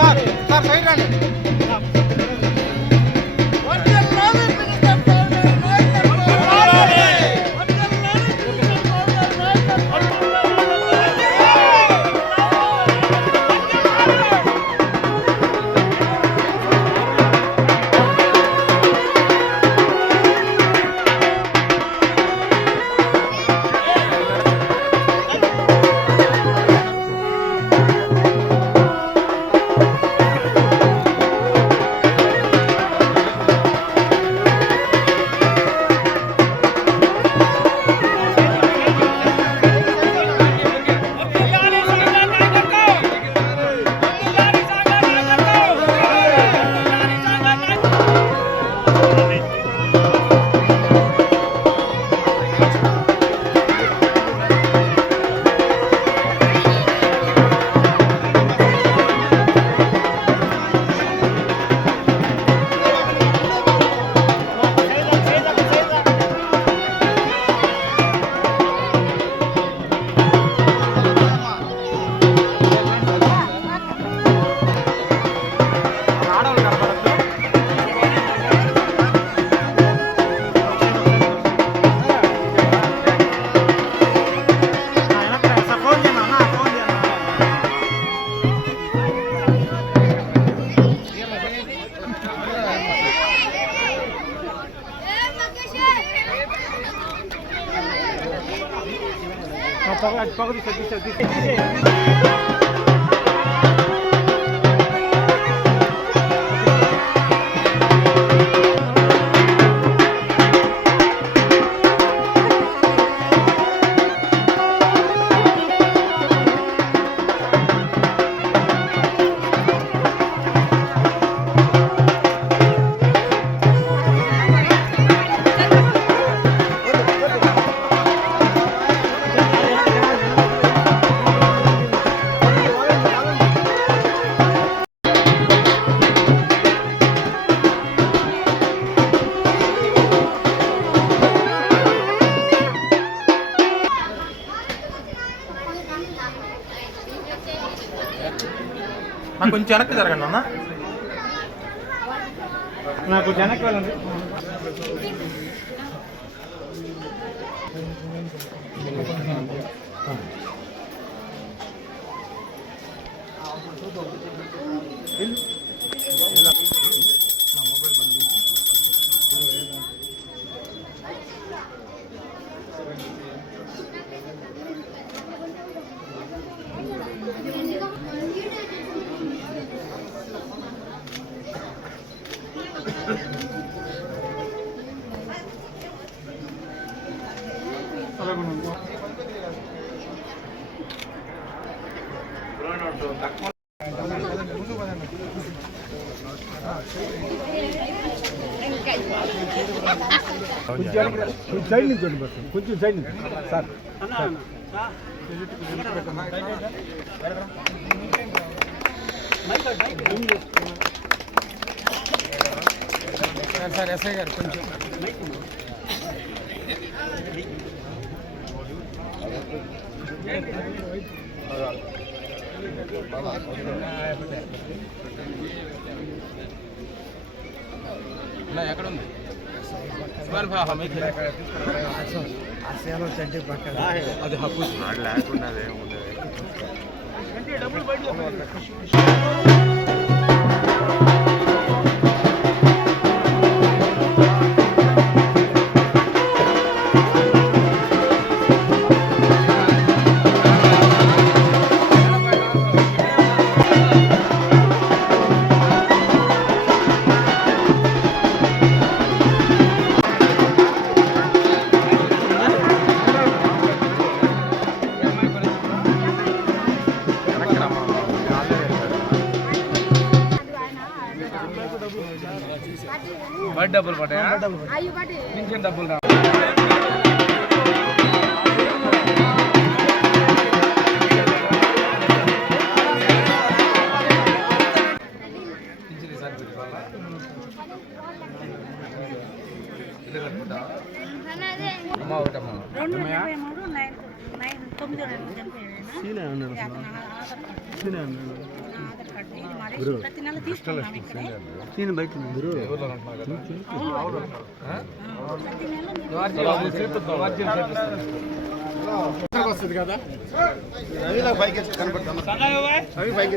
Sir side రండి. కొంచెం వెనక్కి జరగండి అన్న. నాకు వెనక్కి వెళ్ళండి. సైడ్ నుంచి కొంచెం సైడ్ నుంచి సార్ సార్ ఎస్ఐ గారు కొంచెం ఎక్కడ ఉంది అది హక్కు లేకుండా డబ్బులు పడ్డాయా? ఇంకేం డబ్బులు రా అమ్మ ఒకటమ్మా ప్రతి నెల తీసుకుంటాం ఇక్కడే. వస్తుంది కదా అవి పైకి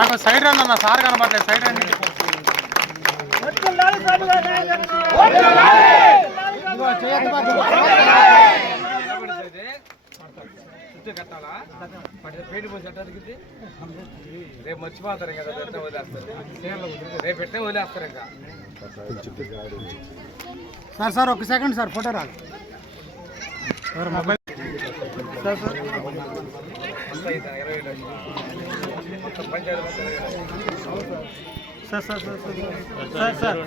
నాకు సైడ్ రండి అన్న, సార్ కనపడలేదు, సైడ్ రండి. రేపు మర్చిపోతారు కదా, వదిలేస్తారు, రేపు పెట్టే వదిలేస్తారు ఇంకా. సార్ ఒక సెకండ్ సార్, ఫోటో రాదు మొబైల్ సార్. 20 లక్షలు మొత్తం పంచాయతీ మొత్తం 20 లక్షలు. సార్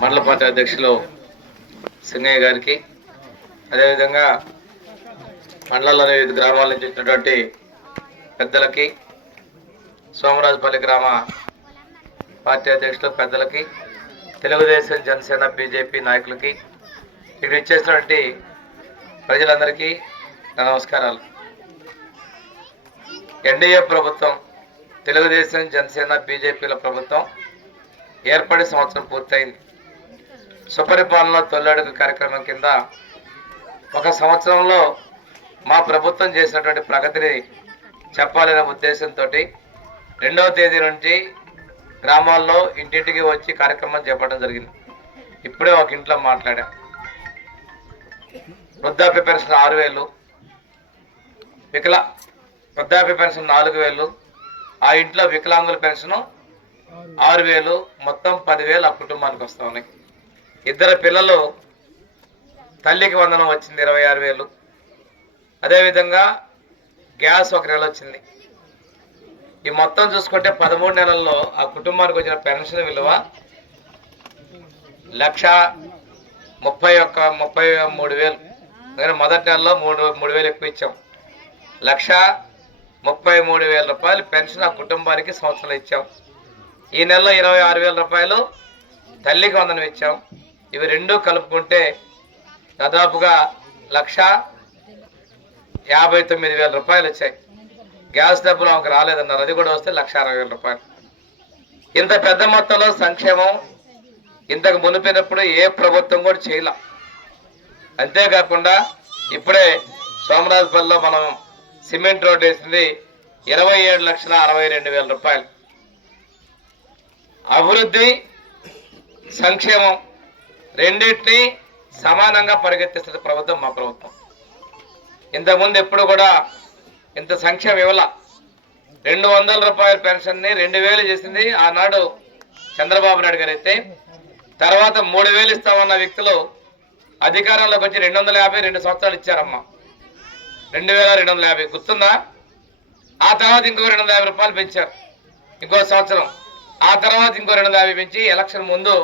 మండల పార్టీ అధ్యక్షులు సింగయ్య గారికి, అదేవిధంగా మండలంలోని వివిధ గ్రామాల నుంచి వచ్చినటువంటి పెద్దలకి, సోమరాజుపల్లి గ్రామ పార్టీ అధ్యక్షులు పెద్దలకి, తెలుగుదేశం జనసేన బీజేపీ నాయకులకి, ఇక్కడ ఇచ్చేసినటువంటి ప్రజలందరికీ నా నమస్కారాలు. ఎన్డీఏ ప్రభుత్వం, తెలుగుదేశం జనసేన బీజేపీల ప్రభుత్వం ఏర్పడి సంవత్సరం పూర్తయింది. సుపరిపాలన తొలడుగు కార్యక్రమం కింద ఒక సంవత్సరంలో మా ప్రభుత్వం చేసినటువంటి ప్రగతిని చెప్పాలనే ఉద్దేశంతో 2వ తేదీ నుంచి గ్రామాల్లో ఇంటింటికి వచ్చి కార్యక్రమం చేపట్టడం జరిగింది. ఇప్పుడే ఒక ఇంట్లో మాట్లాడా. వృద్ధాప్య పెన్షన్ 6000, వృద్ధాప్య పెన్షన్ 4000, ఆ ఇంట్లో వికలాంగుల పెన్షన్ 6000, మొత్తం 10,000 ఆ కుటుంబానికి వస్తూ ఉన్నాయి. 2 పిల్లలు, తల్లికి వందనం వచ్చింది 26,000. అదేవిధంగా గ్యాస్ 1 నెల వచ్చింది. ఈ మొత్తం చూసుకుంటే 13 నెలల్లో ఆ కుటుంబానికి వచ్చిన పెన్షన్ విలువ 1,33,000. అందుకని మొదటి నెలలో 3,000 ఎక్కువ ఇచ్చాం. 1,33,000 రూపాయలు పెన్షన్ ఆ కుటుంబానికి సంవత్సరంలో ఇచ్చాం. ఈ నెలలో 26,000 రూపాయలు తల్లికి వందనం ఇచ్చాం. ఇవి రెండూ కలుపుకుంటే దాదాపుగా 1,59,000 రూపాయలు వచ్చాయి. గ్యాస్ డబ్బులు ఆమెకు రాలేదన్నారు, అది కూడా వస్తే 1,60,000 రూపాయలు. ఇంత పెద్ద మొత్తంలో సంక్షేమం ఇంతకు మునిపినప్పుడు ఏ ప్రభుత్వం కూడా చేయలే. అంతేకాకుండా ఇప్పుడే సోమరాజుపల్లిలో మనం సిమెంట్ రోడ్ వేసింది 27,62,000 రూపాయలు. అభివృద్ధి, సంక్షేమం రెండింటినీ సమానంగా పరిగెత్తిస్తున్న ప్రభుత్వం మా ప్రభుత్వం. ఇంతకుముందు ఎప్పుడు కూడా ఇంత సంక్షేమం ఇవ్వాల. 200 రూపాయల పెన్షన్ని 2,000 చేసింది ఆనాడు చంద్రబాబు నాయుడు గారు. అయితే తర్వాత 3,000 ఇస్తామన్న వ్యక్తులు అధికారంలోకి వచ్చి 250 2 సంవత్సరాలు ఇచ్చారమ్మా. 2,250 గుర్తుందా? ఆ తర్వాత ఇంకో 250 రూపాయలు పెంచారు ఇంకో సంవత్సరం. ఆ తర్వాత ఇంకో 250 పెంచి ఎలక్షన్ ముందు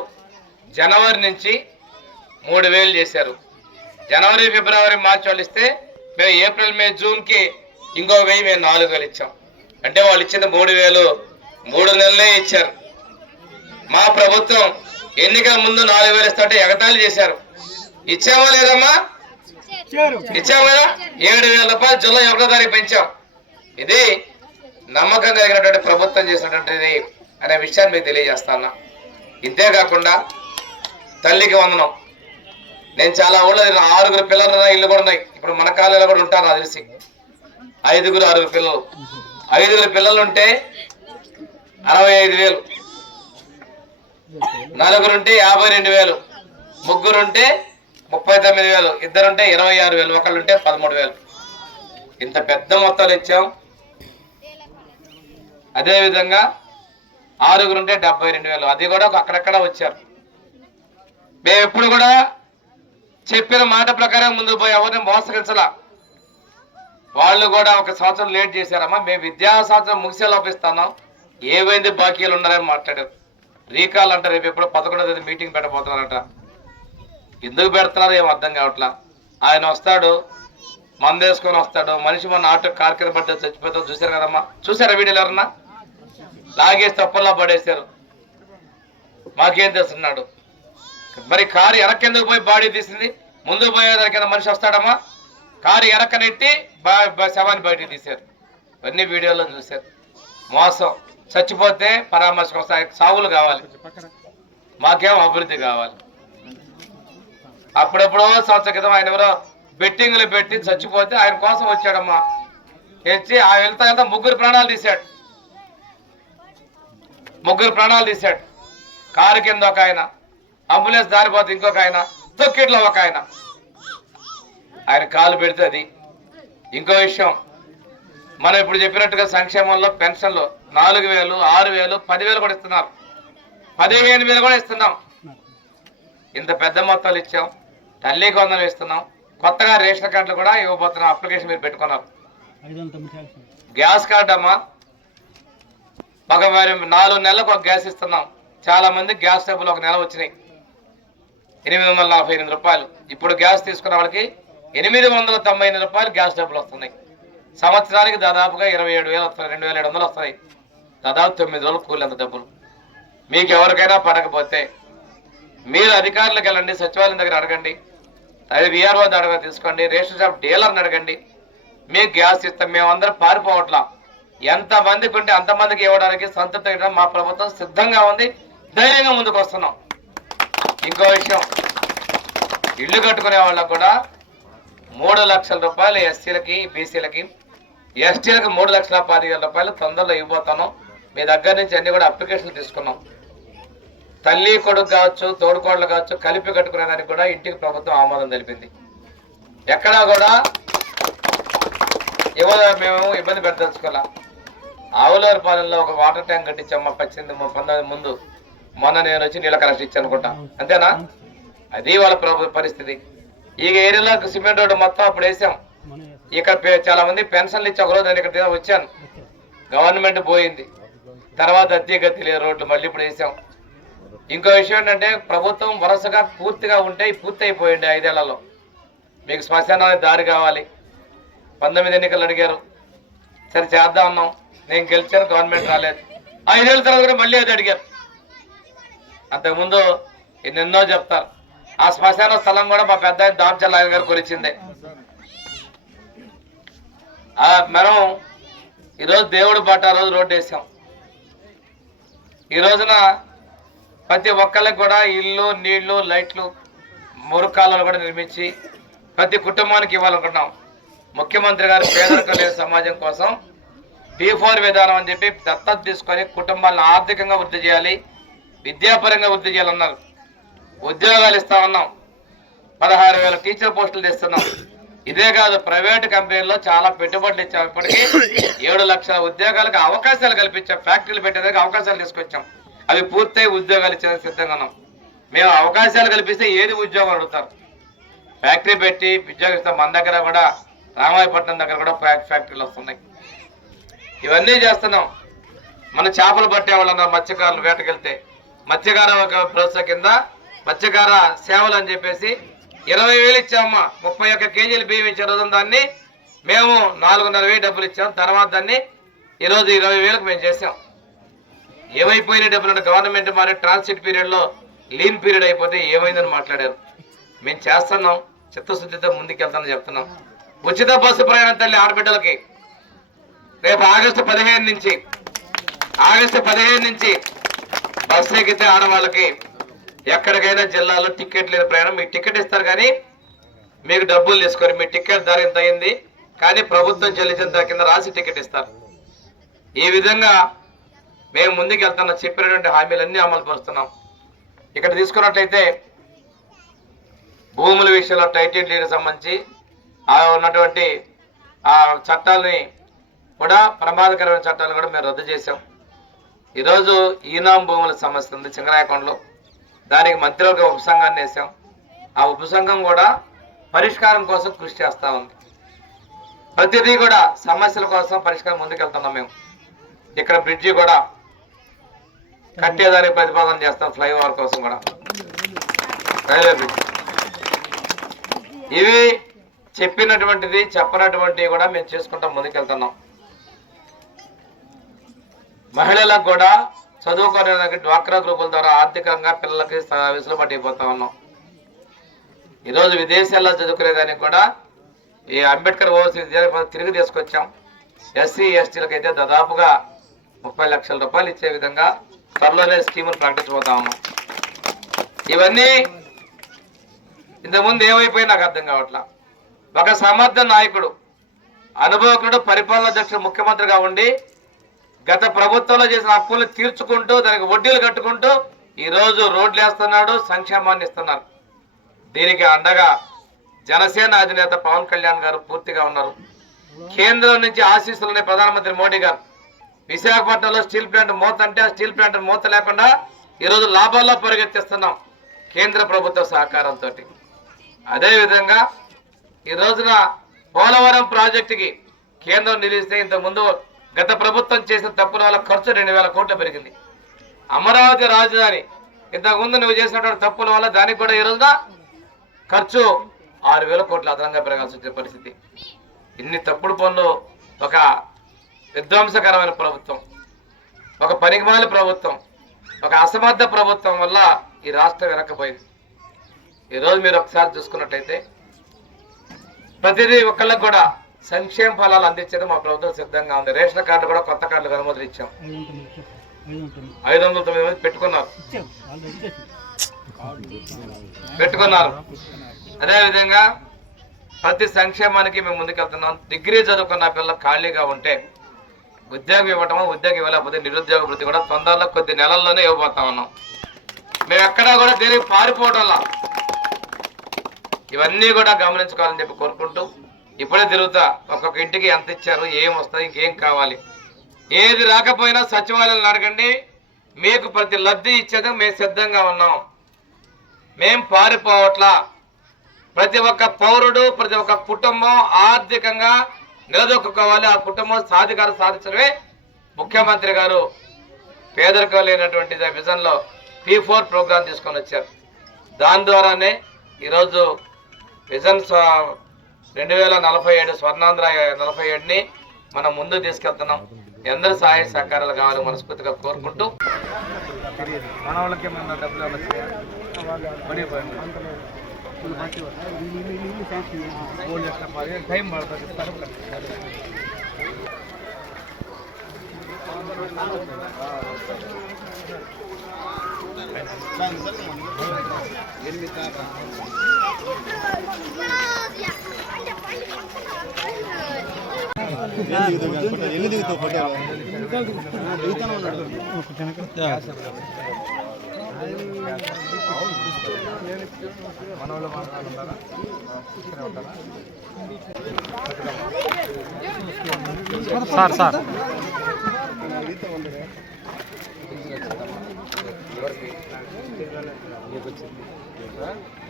జనవరి నుంచి 3,000 చేశారు. జనవరి, ఫిబ్రవరి, మార్చి వాళ్ళు ఇస్తే మేము ఏప్రిల్, మే, జూన్కి ఇంకో 1,000 మేము 4,000 ఇచ్చాం. అంటే వాళ్ళు ఇచ్చిన 3,000 3 నెలలే ఇచ్చారు. మా ప్రభుత్వం ఎన్నికల ముందు 4,000 ఇస్తుంటే ఎగతాళి చేశారు. ఇచ్చామా లేదమ్మా? ఇచ్చాం కదా. 7,000 రూపాయలు జూలై 1వ తారీఖు పెంచాం. ఇది నమ్మకం కలిగినటువంటి ప్రభుత్వం చేసినటువంటిది అనే విషయాన్ని మీకు తెలియజేస్తాను. ఇంతేకాకుండా తల్లికి వందనం. నేను చాలా ఊళ్ళో 6 పిల్లలు ఇల్లు కూడా ఉన్నాయి. ఇప్పుడు మన కాలేజీలో కూడా ఉంటారు నాకు తెలిసి. 5 6 పిల్లలు. 5 పిల్లలు ఉంటే 65,000, 4 ఉంటే 52,000, 3 ఉంటే 39,000, 2 ఉంటే 26,000, 1 ఉంటే 13,000. ఇంత పెద్ద మొత్తాలు ఇచ్చాం. అదేవిధంగా 6 ఉంటే 72,000, అది కూడా అక్కడక్కడ వచ్చారు. మేము ఎప్పుడు కూడా చెప్పిన మాట ప్రకారం ముందుకు పోయి ఎవరిని మోసగించలా. వాళ్ళు కూడా 1 సంవత్సరం లేట్ చేశారమ్మా, మేము విద్యా సంవత్సరం ముగిసే లోపిస్తున్నాం, ఏమైంది బాకీలు ఉన్నారని మాట్లాడారు. రీకాల్ అంటే రేపు ఎప్పుడో 11వ తేదీ మీటింగ్ పెట్టబోతున్నారట. ఎందుకు పెడుతున్నారో ఏం అర్థం కావట్లా. ఆయన వస్తాడు, మందేసుకొని వస్తాడు, మనిషి మన ఆటో కార్ కింద పడితే చచ్చిపోతాం. చూశారు కదమ్మా, చూసారా వీడియోలు ఎవరన్నా? లాగేసి తప్పల్లా పడేశారు. మాకేం తెలుస్తున్నాడు. మరి కారు వెనక్కెందుకు పోయి బాడీ తీసింది? ముందు పోయేదాని కింద మనిషి వస్తాడమ్మా, కారు వెనక్కనెట్టి శవాన్ని బయటికి తీశారు. ఇవన్నీ వీడియోలో చూశారు. మోసం. చచ్చిపోతే పరామర్శం, సాగులు కావాలి, మాకేమో అభివృద్ధి కావాలి. అప్పుడెప్పుడో సంవత్సరం క్రితం ఆయన ఎవరో బెట్టింగ్లు పెట్టి చచ్చిపోతే ఆయన కోసం వచ్చాడమ్మా. వచ్చి ఆ వెళ్తా 3 ప్రాణాలు తీశాడు. 3 ప్రాణాలు తీశాడు. కారు కింద ఒక ఆయన, అంబులెన్స్ దారిపోతే ఇంకొక ఆయన, తొక్కిట్లో ఒక ఆయన. ఆయన కాలు పెడితే అది. ఇంకో విషయం, మనం ఇప్పుడు చెప్పినట్టుగా సంక్షేమంలో పెన్షన్లు 4,000, 6,000, 10,000 కూడా ఇస్తున్నారు. 15,000 కూడా ఇస్తున్నాం. ఇంత పెద్ద మొత్తాలు ఇచ్చాం. తల్లికి వందనం ఇస్తున్నాం. కొత్తగా రేషన్ కార్డులు కూడా ఇవ్వబోతున్నాం. అప్లికేషన్ మీరు పెట్టుకున్నారు. గ్యాస్ కార్డు అమ్మా, ఒక 4 నెలలకు ఒక గ్యాస్ ఇస్తున్నాం. చాలా మంది గ్యాస్ డబ్బులు 1 నెల వచ్చినాయి, 848 రూపాయలు. ఇప్పుడు గ్యాస్ తీసుకున్న వాళ్ళకి 898 రూపాయలు గ్యాస్ డబ్బులు వస్తున్నాయి. సంవత్సరానికి దాదాపుగా 27,000 వస్తున్నాయి, 2,700 వస్తున్నాయి. దాదాపు 9 రోజులు కూలి అంత డబ్బులు. మీకు ఎవరికైనా పడకపోతే మీరు అధికారులకు వెళ్ళండి, సచివాలయం దగ్గర అడగండి, అదే విఆర్ఓ దగ్గర తీసుకోండి, రేషన్ షాప్ డీలర్ని అడగండి. మీకు గ్యాస్ ఇస్తాం. మేమందరం పారిపోవట్లా. ఎంతమందికి ఉంటే అంతమందికి ఇవ్వడానికి సంతృప్తిగా మా ప్రభుత్వం సిద్ధంగా ఉంది. ధైర్యంగా ముందుకు వస్తున్నాం. ఇంకో విషయం, ఇల్లు కట్టుకునే వాళ్ళకు కూడా 3 లక్షల రూపాయలు ఎస్సీలకి, బీసీలకి, ఎస్టీలకు 3,15,000 రూపాయలు తొందరలో ఇవ్వబోతాను. మీ దగ్గర నుంచి అన్ని కూడా అప్లికేషన్లు తీసుకున్నాం. తల్లి కొడుకు కావచ్చు, తోడుకోడలు కావచ్చు, కలిపి కట్టుకునేదానికి కూడా ఇంటికి ప్రభుత్వం ఆమోదం తెలిపింది. ఎక్కడా కూడా మేము ఇబ్బంది పెట్టదలుచుకోవాలా. ఆవులూరుపాలెంలో ఒక వాటర్ ట్యాంక్ కట్టించాం 19 ముందు. మొన్న నేను వచ్చి నీళ్ళ కనెక్షన్ ఇచ్చాను అనుకుంటా, అంతేనా? అది వాళ్ళ పరిస్థితి. ఈ ఏరియాలో సిమెంట్ రోడ్డు మొత్తం అప్పుడు వేసాం. ఇక్కడ చాలా మంది పెన్షన్లు ఇచ్చి ఒకరోజు నేను ఇక్కడ వచ్చాను. గవర్నమెంట్ పోయింది, తర్వాత అత్యగతి లేదు రోడ్లు, మళ్ళీ ఇప్పుడు వేసాం. ఇంకో విషయం ఏంటంటే, ప్రభుత్వం వరుసగా పూర్తిగా ఉంటే పూర్తి అయిపోయింది 5 ఏళ్లలో. మీకు శ్మశానానికి దారి కావాలి, 19 ఎన్నికలు అడిగారు, సరే చేద్దాం అన్నాం. నేను గెలిచాను, గవర్నమెంట్ రాలేదు. 5 ఏళ్ళ తర్వాత కూడా మళ్ళీ అది అడిగారు. అంతకుముందు ఎన్నెన్నో చెప్తారు. ఆ శ్మశాన స్థలం కూడా మా పెద్ద దామచల్లాయన గారు కొలిచిందే. మనం ఈరోజు దేవుడు బాట రోజు రోడ్డు వేసాం. ఈ రోజున ప్రతి ఒక్కరికి కూడా ఇల్లు, నీళ్లు, లైట్లు, మురుకాలను కూడా నిర్మించి ప్రతి కుటుంబానికి ఇవ్వాలనుకుంటున్నాం. ముఖ్యమంత్రి గారు పేదరికం లేని సమాజం కోసం P4 విధానం అని చెప్పి దత్తత తీసుకొని కుటుంబాలను ఆర్థికంగా వృద్ధి చేయాలి, విద్యాపరంగా వృద్ధి చేయాలన్నారు. ఉద్యోగాలు ఇస్తామన్నాం. 16,000 టీచర్ పోస్టులు తెస్తున్నాం. ఇదే కాదు, ప్రైవేటు కంపెనీల్లో చాలా పెట్టుబడులు ఇచ్చాం. ఇప్పటికీ 7 లక్షల ఉద్యోగాలకు అవకాశాలు కల్పించాం. ఫ్యాక్టరీలు పెట్టేందుకు అవకాశాలు తీసుకొచ్చాం. అవి పూర్తయి ఉద్యోగాలు ఇచ్చేందుకు సిద్ధంగా ఉన్నాం. మేము అవకాశాలు కల్పిస్తే ఏది ఉద్యోగం అడుగుతారు. ఫ్యాక్టరీ పెట్టి ఉద్యోగిస్తాం. మన దగ్గర కూడా రామాయపట్నం దగ్గర కూడా ఫ్యాక్టరీలు వస్తున్నాయి. ఇవన్నీ చేస్తున్నాం. మన చేపలు పట్టే వాళ్ళ మత్స్యకారులు వేటకెళ్తే మత్స్యకార భరోసా కింద మత్స్యకార సేవలు అని చెప్పేసి 20,000 ఇచ్చామమ్మా. 31 కేజీలు బియ్యం ఇచ్చే రోజు దాన్ని మేము 4,500 డబ్బులు ఇచ్చాం. తర్వాత దాన్ని ఈరోజు 20,000కు మేము చేసాం. ఏమైపోయిన డబ్బులు అంటే గవర్నమెంట్ మరి ట్రాన్సిట్ పీరియడ్లో లీన్ పీరియడ్ అయిపోతే ఏమైందని మాట్లాడారు. మేము చేస్తున్నాం, చిత్తశుద్ధితో ముందుకెళ్తామని చెప్తున్నాం. ఉచిత బస్సు ప్రయాణం తల్లి ఆడబిడ్డలకి రేపు ఆగస్టు 15 నుంచి బస్సు ఎక్కితే ఆడవాళ్ళకి ఎక్కడికైనా జిల్లాలో టికెట్ లేని ప్రయాణం. మీకు టికెట్ ఇస్తారు కానీ మీకు డబ్బులు తీసుకొని మీ టికెట్ ధర ఎంత అయింది కానీ ప్రభుత్వం చెల్లించిన ధర కింద రాసి టికెట్ ఇస్తారు. ఈ విధంగా మేము ముందుకు వెళ్తున్న చెప్పినటువంటి హామీలన్నీ అమలు పరుస్తున్నాం. ఇక్కడ తీసుకున్నట్లయితే భూముల విషయంలో టైటిల్ డీడ్ సంబంధించి ఉన్నటువంటి ఆ చట్టాలని కూడా, ప్రమాదకరమైన చట్టాలు కూడా మేము రద్దు చేసాం. ఈరోజు ఈనాం భూముల సమస్య ఉంది చింగరాయకొండలో. దానికి మంత్రివర్గ ఉపసంఘాన్ని వేసాం. ఆ ఉపసంఘం కూడా పరిష్కారం కోసం కృషి చేస్తూ ఉంది. ప్రతిదీ కూడా సమస్యల కోసం పరిష్కారం ముందుకెళ్తున్నాం. మేము ఇక్కడ బ్రిడ్జి కూడా కట్టేదానికి ప్రతిపాదన చేస్తాం, ఫ్లైఓవర్ కోసం కూడా, రైల్వే బ్రిడ్జ్. ఇవి చెప్పినటువంటిది చెప్పనటువంటివి కూడా మేము చేసుకుంటాం, ముందుకెళ్తున్నాం. మహిళలకు కూడా చదువుకోవడానికి డ్వాక్రా గ్రూపుల ద్వారా ఆర్థికంగా పిల్లలకి వెసులుబాటు అయిపోతా ఉన్నాం. ఈరోజు విదేశాల్లో చదువుకునేదానికి కూడా ఈ అంబేద్కర్ ఓవర్సీస్ విద్యాలయం తిరిగి తీసుకొచ్చాం. ఎస్సీ ఎస్టీలకు అయితే దాదాపుగా 30 లక్షల రూపాయలు ఇచ్చే విధంగా త్వరలోనే స్కీములు ప్రకటించబోతా ఉన్నాం. ఇవన్నీ ఇంతకుముందు ఏమైపోయి నాకు అర్థం కావట్లా. ఒక సమర్థ నాయకుడు, అనుభవకుడు, పరిపాలనా అధ్యక్షుడు, ముఖ్యమంత్రిగా ఉండి గత ప్రభుత్వంలో చేసిన అప్పులు తీర్చుకుంటూ దానికి వడ్డీలు కట్టుకుంటూ ఈరోజు రోడ్లు వేస్తున్నాడు, సంక్షేమాన్ని ఇస్తున్నారు. దీనికి అండగా జనసేన అధినేత పవన్ కళ్యాణ్ గారు పూర్తిగా ఉన్నారు. కేంద్రం నుంచి ఆశీస్సులున్నాయి ప్రధానమంత్రి మోడీ గారు. విశాఖపట్నంలో స్టీల్ ప్లాంట్ మూత అంటే స్టీల్ ప్లాంట్ మూత లేకుండా ఈరోజు లాభాల్లో పరిగెత్తిస్తున్నాం కేంద్ర ప్రభుత్వ సహకారంతో. అదేవిధంగా ఈ రోజున పోలవరం ప్రాజెక్టుకి కేంద్రం నిలిస్తే ఇంతకుముందు గత ప్రభుత్వం చేసిన తప్పుల వల్ల ఖర్చు 2,000 కోట్లు పెరిగింది. అమరావతి రాజధాని ఇంతకుముందు నువ్వు చేసినటువంటి తప్పుల వల్ల దానికి కూడా ఈ రోజున ఖర్చు 6,000 కోట్లు అదనంగా పెరగాల్సి వచ్చే పరిస్థితి. ఇన్ని తప్పుడు పనులు, ఒక విధ్వంసకరమైన ప్రభుత్వం, ఒక పనికిమాల ప్రభుత్వం, ఒక అసమర్థ ప్రభుత్వం వల్ల ఈ రాష్ట్రం వెనక్కిపోయింది. ఈరోజు మీరు ఒకసారి చూసుకున్నట్టయితే ప్రతిదీ ఒక్కళ్ళకు కూడా సంక్షేమ ఫలాలు అందించడం మా ప్రభుత్వం సిద్ధంగా ఉంది. రేషన్ కార్డు కూడా కొత్త కార్డులకు అనుమతులు ఇచ్చాం. 509 మంది పెట్టుకున్నారు. అదేవిధంగా ప్రతి సంక్షేమానికి మేము ముందుకెళ్తున్నాం. డిగ్రీ చదువుకున్న పిల్లలు ఖాళీగా ఉంటే ఉద్యోగం ఇవ్వటము, ఉద్యోగం ఇవ్వలేకపోతే నిరుద్యోగ వృత్తి కూడా తొందరలో కొద్ది నెలల్లోనే ఇవ్వబోతా ఉన్నాం. మేము ఎక్కడా కూడా దేనికి పారిపోవడంలా. ఇవన్నీ కూడా గమనించుకోవాలని చెప్పి కోరుకుంటూ ఇప్పుడే తిరుగుతా ఒక్కొక్క ఇంటికి ఎంత ఇచ్చారు, ఏం వస్తుంది, ఇంకేం కావాలి, ఏది రాకపోయినా సచివాలయాలను అడగండి, మీకు ప్రతి లబ్ధి ఇచ్చేది మేము సిద్ధంగా ఉన్నాం. మేం పారిపోవట్లా. ప్రతి ఒక్క పౌరుడు, ప్రతి ఒక్క కుటుంబం ఆర్థికంగా నిలదొక్కుకోవాలి. ఆ కుటుంబం సాధికారం సాధించడమే ముఖ్యమంత్రి గారు పేదరికం లేనటువంటి విజన్లో P4 ప్రోగ్రాం తీసుకొని వచ్చారు. దాని ద్వారానే ఈరోజు విజన్ 2047 స్వర్ణాంధ్ర 47ని మనం ముందు తీసుకెళ్తున్నాం. అందరి సహాయ సహకారాలు కావాలి మనస్ఫూర్తిగా కోరుకుంటూ మన వాళ్ళకి ఏమన్నా డబ్బులు టైం పడుతుంది. మనోళ్ళు మాట్లాడుతున్నారా? సార్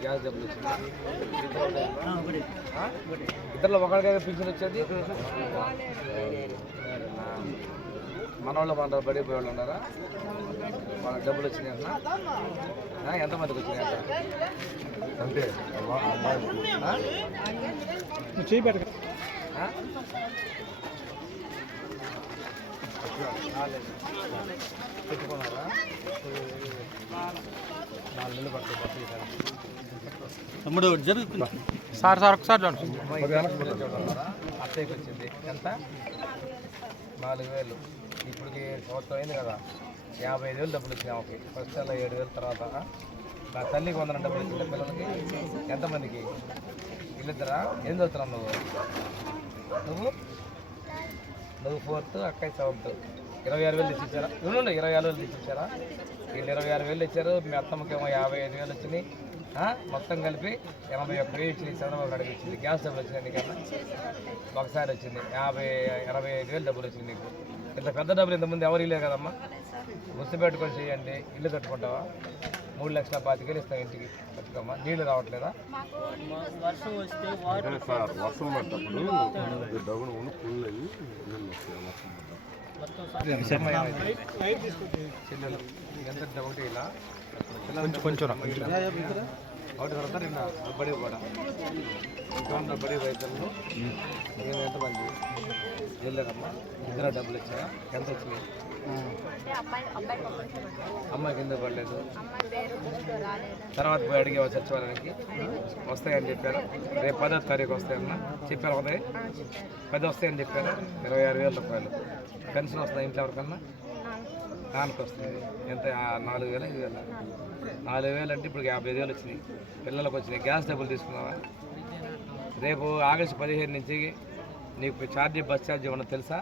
గ్యాస్ డబ్బులు ఇద్దరులో ఒకరికైతే పింఛన్ వచ్చేది. మన వాళ్ళు మన బడిపోయే వాళ్ళు ఉన్నారా? మన డబ్బులు వచ్చినాయి అన్న ఎంతమందికి వచ్చినాయి అంటే పెట్టుకున్నారా? 4 నెలలు పడుతుంది. తమ్ముడు జరుగుతుంది సార్ ఒకసారి అత్తయ్యకి వచ్చింది ఎంత? 4,000. ఇప్పటికి సంవత్సరం అయింది కదా, 55,000 డబ్బులు వచ్చినాయి ఆమెకి. ఫస్ట్ అలా 7,000 తర్వాత నా తల్లికి 100 డబ్బులు వచ్చింది. పిల్లలకి ఎంతమందికి? వీళ్ళిద్దరా? ఏం చదువుతున్నావు నువ్వు 4th, అక్కయ్య 7th. 26,000 తెచ్చిచ్చారా? 26,000 తెచ్చిచ్చారా? వీళ్ళు 26,000 ఇచ్చారు. మీ అత్తమ్మకేమో 55,000 వచ్చినాయి. మొత్తం కలిపి 81,000 ఇచ్చింది. చంద్రబాబు నాయుడు ఇచ్చింది. గ్యాస్ డబ్బులు వచ్చినాయి నీకన్నా ఒకసారి వచ్చింది. 85,000 డబ్బులు వచ్చింది నీకు. ఇంత పెద్ద డబ్బులు ఇంతకుముందు ఎవరు ఇల్లే కదమ్మా. గుర్తుపెట్టుకొని చేయండి. ఇల్లు కట్టుకుంటావా? 3,25,000 ఇస్తాం ఇంటికి. బతుకమ్మ నీళ్లు రావట్లేదా? వర్షం వస్తే వాటర్ వర్షం పడ్డప్పుడు డబ్బులు ఫుల్ అయ్యి చిల్లలు ఎంత ఒకటి ఇలా కొంచెం ఒకటి తర్వాత 2 బడి కూడా ఇంకా బడి రైతులు ఎంతమంది వెళ్ళారమ్మా? ఇద్దరు డబ్బులు వచ్చాయా? ఎంత వచ్చినాయి? అమ్మాయికి ఎందుకు పడలేదు? తర్వాత పోయి అడిగే సచివాలయానికి వస్తాయని చెప్పారు. రేపు 10వ తారీఖు వస్తాయన్నా చెప్పారు. ఉదయం 10 వస్తాయని చెప్పారు. 26,000 రూపాయలు పెన్షన్ వస్తుంది ఇంట్లో ఎవరికన్నా? నాన్నకు వస్తుంది. ఎంత? 4,000 5,000? 4,000 అంటే ఇప్పుడు 55,000 వచ్చినాయి. పిల్లలకు వచ్చినాయి. గ్యాస్ డబ్బులు తీసుకున్నావా? రేపు ఆగస్టు 15 నుంచి నీకు ఛార్జీ బస్ ఛార్జీ ఉండదు తెలుసా?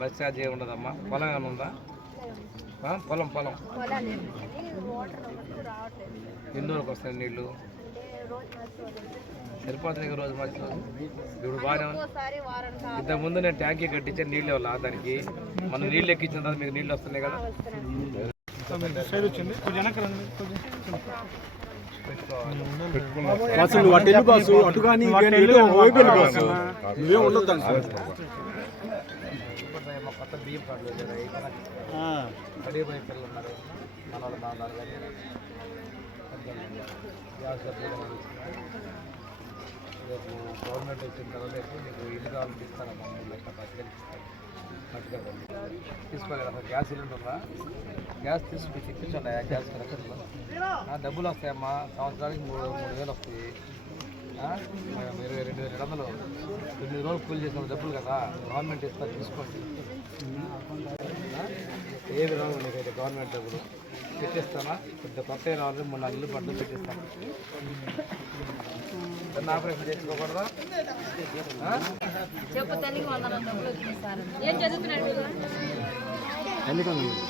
బస్ ఛార్జీ ఉండదమ్మా. పొలం ఏమైనా ఉందా? పొలం ఎన్ని రోజులకు వస్తాయి నీళ్ళు? సరిపోతుంది రోజు మంచి రోజు. ఇప్పుడు బాగానే ఉంది. ఇంతకుముందు నేను ట్యాంకీ కట్టించాను నీళ్ళు ఇవ్వాలి. దానికి మనం నీళ్ళు ఎక్కించిన తర్వాత మీకు నీళ్ళు వస్తున్నాయి కదా. కొత్త బియ్యం కార్డులు పడిపోయి పిల్లలు ఉన్నారు. మన వాళ్ళు బాగున్నారు కానీ గ్యాస్ డబ్బులు రేపు గవర్నమెంట్ వచ్చిన తర్వాత నీకు ఇల్లు కావాలని ఇస్తారమ్మా. 3,10,000 ఇస్తారు. తీసుకోలేదు అసలు గ్యాస్ సిలిండర్లా? గ్యాస్ తెప్పించండి. గ్యాస్ కనెక్షన్లో డబ్బులు వస్తాయమ్మా. సంవత్సరానికి 3,000 వస్తాయి. 22,200 9 రోజులు కూలి చేసిన డబ్బులు కదా గవర్నమెంట్ ఇస్తారు. తీసుకోండి. ఏది రావు నీకైతే గవర్నమెంట్ డబ్బులు పెట్టిస్తానా? పెద్ద కొత్త రావాలి. 3-4 నెలలు పట్టు పెట్టిస్తాను. ఆపరేషన్ చేసుకోకూడదా?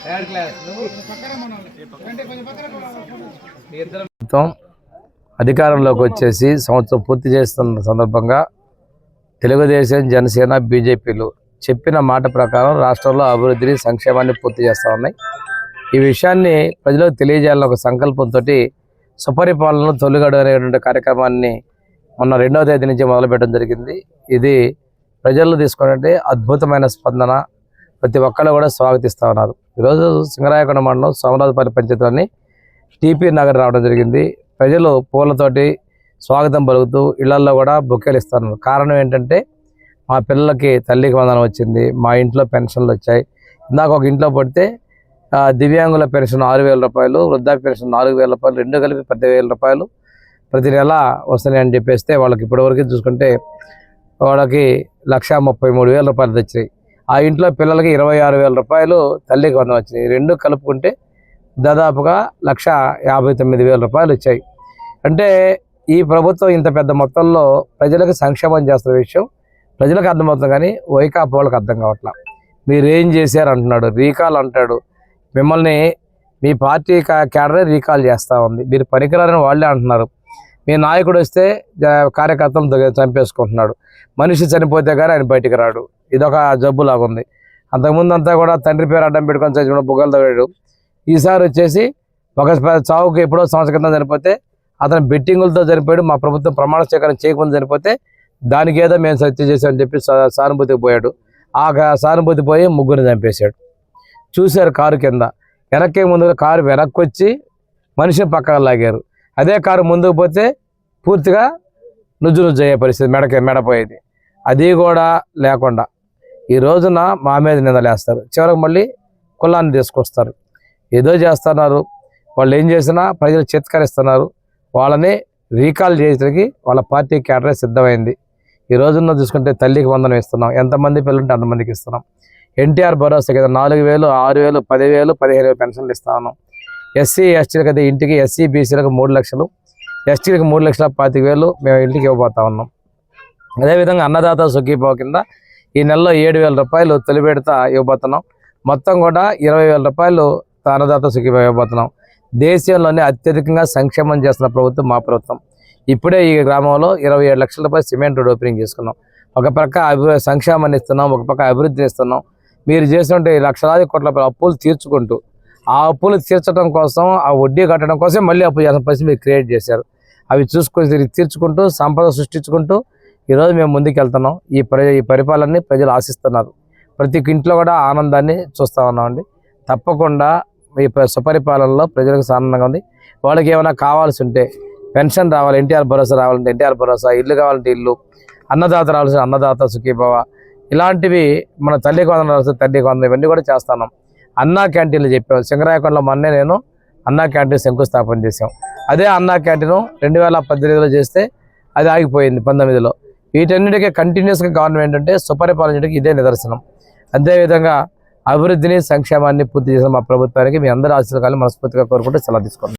థర్డ్ క్లాస్ అధికారంలోకి వచ్చేసి సంవత్సరం పూర్తి చేస్తున్న సందర్భంగా తెలుగుదేశం, జనసేన, బీజేపీలు చెప్పిన మాట ప్రకారం రాష్ట్రంలో అభివృద్ధిని, సంక్షేమాన్ని పూర్తి చేస్తూ ఉన్నాయి. ఈ విషయాన్ని ప్రజలకు తెలియజేయాలని ఒక సంకల్పంతో సుపరిపాలన తొలిగడు అనేటువంటి కార్యక్రమాన్ని మొన్న 2వ తేదీ నుంచి మొదలుపెట్టడం జరిగింది. ఇది ప్రజలు తీసుకున్నట్టే అద్భుతమైన స్పందన. ప్రతి ఒక్కరు కూడా స్వాగతిస్తూ ఉన్నారు. ఈరోజు సింగరాయకొండ మండలం సోమరాజుపల్లి పంచాయతీలోని టీపీ నగర్ రావడం జరిగింది. ప్రజలు పూలతోటి స్వాగతం పలుకుతూ ఇళ్లల్లో కూడా బొకేలు ఇస్తున్నారు. కారణం ఏంటంటే మా పిల్లలకి తల్లికి వందనం వచ్చింది, మా ఇంట్లో పెన్షన్లు వచ్చాయి. ఇందాక ఒక ఇంట్లో పడితే దివ్యాంగుల పెన్షన్ 6,000 రూపాయలు, వృద్ధాప్య పెన్షన్ 4,000 రూపాయలు, 2 కలిపి 10,000 రూపాయలు ప్రతి నెల వస్తున్నాయని చెప్పేస్తే వాళ్ళకి ఇప్పటివరకు చూసుకుంటే వాళ్ళకి 1,33,000 రూపాయలు తెచ్చాయి. ఆ ఇంట్లో పిల్లలకి 26,000 రూపాయలు తల్లికి వందనం వచ్చినాయి. 2 కలుపుకుంటే దాదాపుగా 1,59,000 రూపాయలు వచ్చాయి. అంటే ఈ ప్రభుత్వం ఇంత పెద్ద మొత్తంలో ప్రజలకు సంక్షేమం చేస్తున్న విషయం ప్రజలకు అర్థమవుతుంది, కానీ వైకాపా వాళ్ళకి అర్థం కావట్లా. మీరేం చేశారు అంటున్నాడు, రీకాల్ అంటాడు. మిమ్మల్ని మీ పార్టీ క్యాడరే రీకాల్ చేస్తూ ఉంది. మీరు పనికిరారని వాళ్ళే అంటున్నారు. మీ నాయకుడు వస్తే కార్యకర్తలను చంపేసుకుంటున్నాడు. మనిషి చనిపోతే కానీ ఆయన బయటికి రాడు. ఇదొక జబ్బులాగా ఉంది. అంతకుముందు అంతా కూడా తండ్రి పేరు అడ్డం పెట్టుకొని చచ్చిన బుగ్గలు తవ్వాడు. ఈసారి వచ్చేసి ఒక చావుకి ఎప్పుడో సంవత్సరం క్రితం చనిపోతే అతను బెట్టింగులతో చనిపోయాడు. మా ప్రభుత్వం ప్రమాణ స్వీకారం చేయకుండా చనిపోతే దానికి ఏదో మేము సత్య చేసామని చెప్పి సానుభూతికి పోయాడు. ఆ సానుభూతి పోయి 3 చంపేశాడు. చూశారు కారు కింద. వెనక్కి ముందుగా కారు వెనక్కి వచ్చి మనిషిని పక్కన లాగారు. అదే కారు ముందుకు పోతే పూర్తిగా నుజ్జు అయ్యే పరిస్థితి, మెడపోయేది. అది కూడా లేకుండా ఈ రోజున మా మీద నిందలేస్తారు. చివరికి మళ్ళీ కులాన్ని తీసుకొస్తారు. ఏదో చేస్తున్నారు. వాళ్ళు ఏం చేసినా ప్రజలు చిత్కరిస్తున్నారు. వాళ్ళని రీకాల్ చేయడానికి వాళ్ళ పార్టీ క్యాడరే సిద్ధమైంది. ఈ రోజున చూసుకుంటే తల్లికి వందనం ఇస్తున్నాం. ఎంతమంది పిల్లలు ఉంటే అంతమందికి ఇస్తున్నాం. ఎన్టీఆర్ భరోసా కదా 4,000, 6,000, 10,000, 15,000 పెన్షన్లు ఇస్తా ఉన్నాం. ఎస్సీ ఎస్టీలకు అయితే ఇంటికి, ఎస్సీ బీసీలకు 3 లక్షలు, ఎస్టీలకు 3,25,000 మేము ఇంటికి ఇవ్వబోతా ఉన్నాం. అదేవిధంగా అన్నదాత సుఖీభావ కింద ఈ నెలలో 7,000 రూపాయలు తొలి విడత ఇవ్వబోతున్నాం. మొత్తం కూడా 20,000 రూపాయలు అన్నదాత సుఖీభావ ఇవ్వబోతున్నాం. దేశంలోనే అత్యధికంగా సంక్షేమం చేస్తున్న ప్రభుత్వం మా ప్రభుత్వం. ఇప్పుడే ఈ గ్రామంలో 27 లక్షల రూపాయలు సిమెంట్ రోడ్ ఓపెనింగ్ చేసుకున్నాం. ఒక పక్క సంక్షేమాన్ని ఇస్తున్నాం, ఒక పక్క అభివృద్ధిని ఇస్తున్నాం. మీరు చేసినట్టు లక్షలాది కోట్ల రూపాయల అప్పులు తీర్చుకుంటూ ఆ అప్పులు తీర్చడం కోసం, ఆ వడ్డీ కట్టడం కోసం మళ్ళీ అప్పు చేసిన పరిస్థితి మీరు క్రియేట్ చేశారు. అవి చూసుకొని తీర్చుకుంటూ సంపద సృష్టించుకుంటూ ఈరోజు మేము ముందుకు వెళ్తున్నాం. ఈ పరిపాలనని ప్రజలు ఆశిస్తున్నారు. ప్రతి ఇంట్లో కూడా ఆనందాన్ని చూస్తూ ఉన్నామండి. తప్పకుండా ఈ సుపరిపాలనలో ప్రజలకు ఆనందంగా ఉంది. వాళ్ళకి ఏమైనా కావాల్సి ఉంటే పెన్షన్ రావాలి, ఎన్టీఆర్ భరోసా రావాలంటే ఎన్టీఆర్ భరోసా, ఇల్లు కావాలంటే ఇల్లు, అన్నదాత రావాల్సిన అన్నదాత సుఖీభవ, ఇలాంటివి మన తల్లికి వందనం రావాల్సిన తల్లికి వందనం, ఇవన్నీ కూడా చేస్తున్నాం. అన్నా క్యాంటీన్లు చెప్పాం. సింగరాయకొండలో మొన్నే నేను అన్నా క్యాంటీన్ శంకుస్థాపన చేశాం. అదే అన్నా క్యాంటీన్ 2018లో చేస్తే అది ఆగిపోయింది 19లో. వీటన్నిటికీ కంటిన్యూస్గా గవర్నమెంట్ అంటే సుపరిపాలనకి ఇదే నిదర్శనం. అదేవిధంగా అభివృద్ధిని సంక్షేమాన్ని పూర్తి చేసిన మా ప్రభుత్వానికి మీ అందరి ఆశీర్వాదాలు మనస్ఫూర్తిగా కోరుకుంటూ సెలవు తీసుకుంటాం.